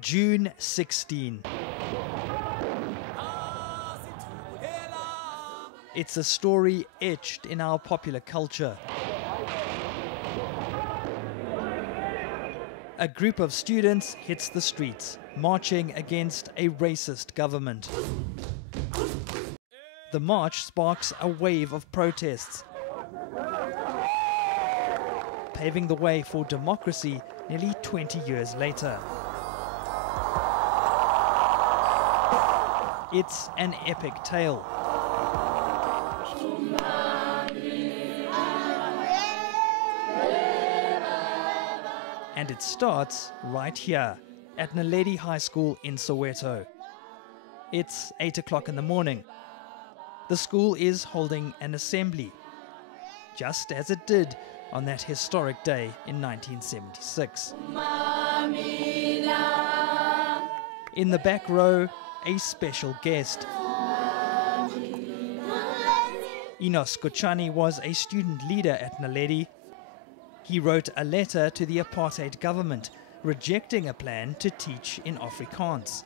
June 16. It's a story etched in our popular culture. A group of students hits the streets, marching against a racist government. The march sparks a wave of protests, paving the way for democracy nearly 20 years later. It's an epic tale. And it starts right here at Naledi High School in Soweto. It's 8 o'clock in the morning. The school is holding an assembly, just as it did on that historic day in 1976. In the back row, a special guest. Enos Kochani was a student leader at Naledi. He wrote a letter to the apartheid government rejecting a plan to teach in Afrikaans.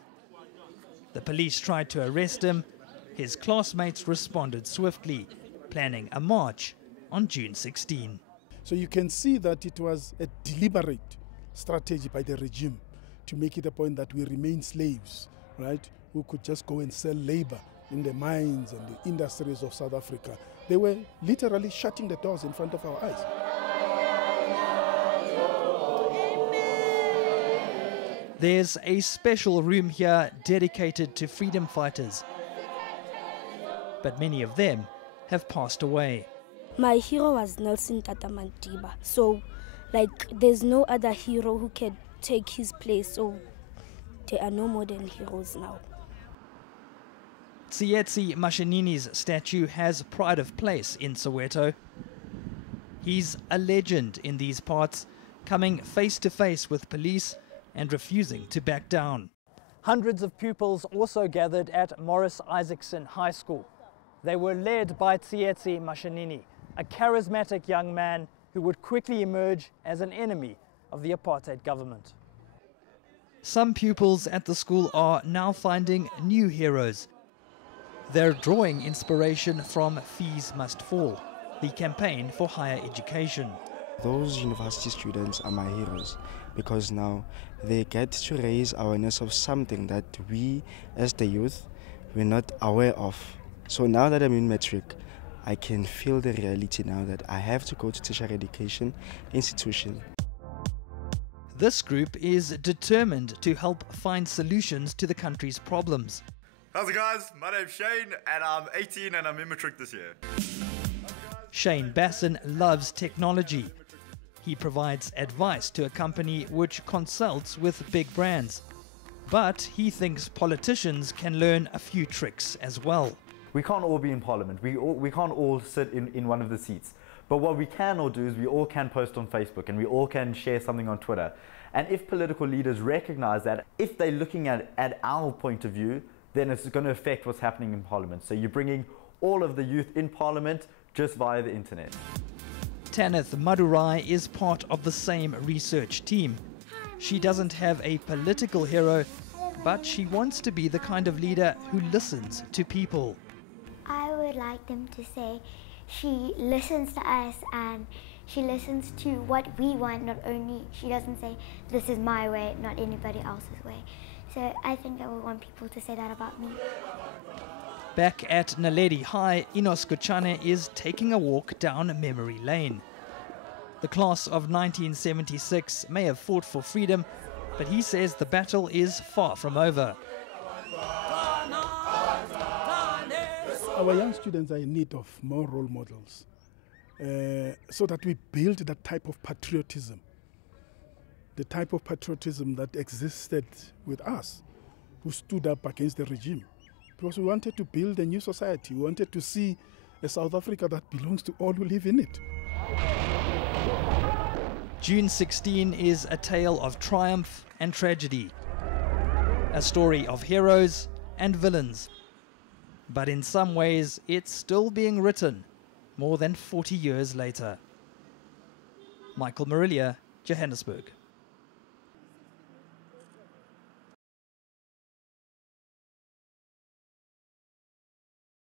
The police tried to arrest him. His classmates responded swiftly, planning a march on June 16. So you can see that it was a deliberate strategy by the regime to make it a point that we remain slaves, right? Who could just go and sell labor in the mines and the industries of South Africa. They were literally shutting the doors in front of our eyes. There's a special room here dedicated to freedom fighters, but many of them have passed away. My hero was Nelson Tata Madiba, so there's no other hero who can take his place, so there are no modern heroes now. Tsietsi Mashinini's statue has pride of place in Soweto. He's a legend in these parts, coming face to face with police and refusing to back down. Hundreds of pupils also gathered at Morris Isaacson High School. They were led by Tsietsi Mashinini, a charismatic young man who would quickly emerge as an enemy of the apartheid government. Some pupils at the school are now finding new heroes. They're drawing inspiration from Fees Must Fall, the campaign for higher education. Those university students are my heroes because now they get to raise awareness of something that we as the youth were not aware of. So now that I'm in matric, I can feel the reality now that I have to go to tertiary education institution. This group is determined to help find solutions to the country's problems. How's it guys? My name's Shane and I'm 18 and I'm in matric this year. Shane Basson loves technology. He provides advice to a company which consults with big brands. But he thinks politicians can learn a few tricks as well. We can't all be in parliament. We can't all sit in one of the seats. But what we can all do is we all can post on Facebook and we all can share something on Twitter. And if political leaders recognize that, if they're looking at our point of view, then it's going to affect what's happening in parliament. So you're bringing all of the youth in parliament just via the internet. Tanith Madurai is part of the same research team. She doesn't have a political hero, but she wants to be the kind of leader who listens to people. I would like them to say she listens to us and she listens to what we want, not only, she doesn't say this is my way, not anybody else's way. So I think I would want people to say that about me. Back at Naledi High, Enos Kochani is taking a walk down memory lane. The class of 1976 may have fought for freedom, but he says the battle is far from over. Our young students are in need of more role models so that we build that type of patriotism, the type of patriotism that existed with us, who stood up against the regime. Because we wanted to build a new society. We wanted to see a South Africa that belongs to all who live in it. June 16 is a tale of triumph and tragedy, a story of heroes and villains. But in some ways, it's still being written more than 40 years later. Michael Marilia, Johannesburg.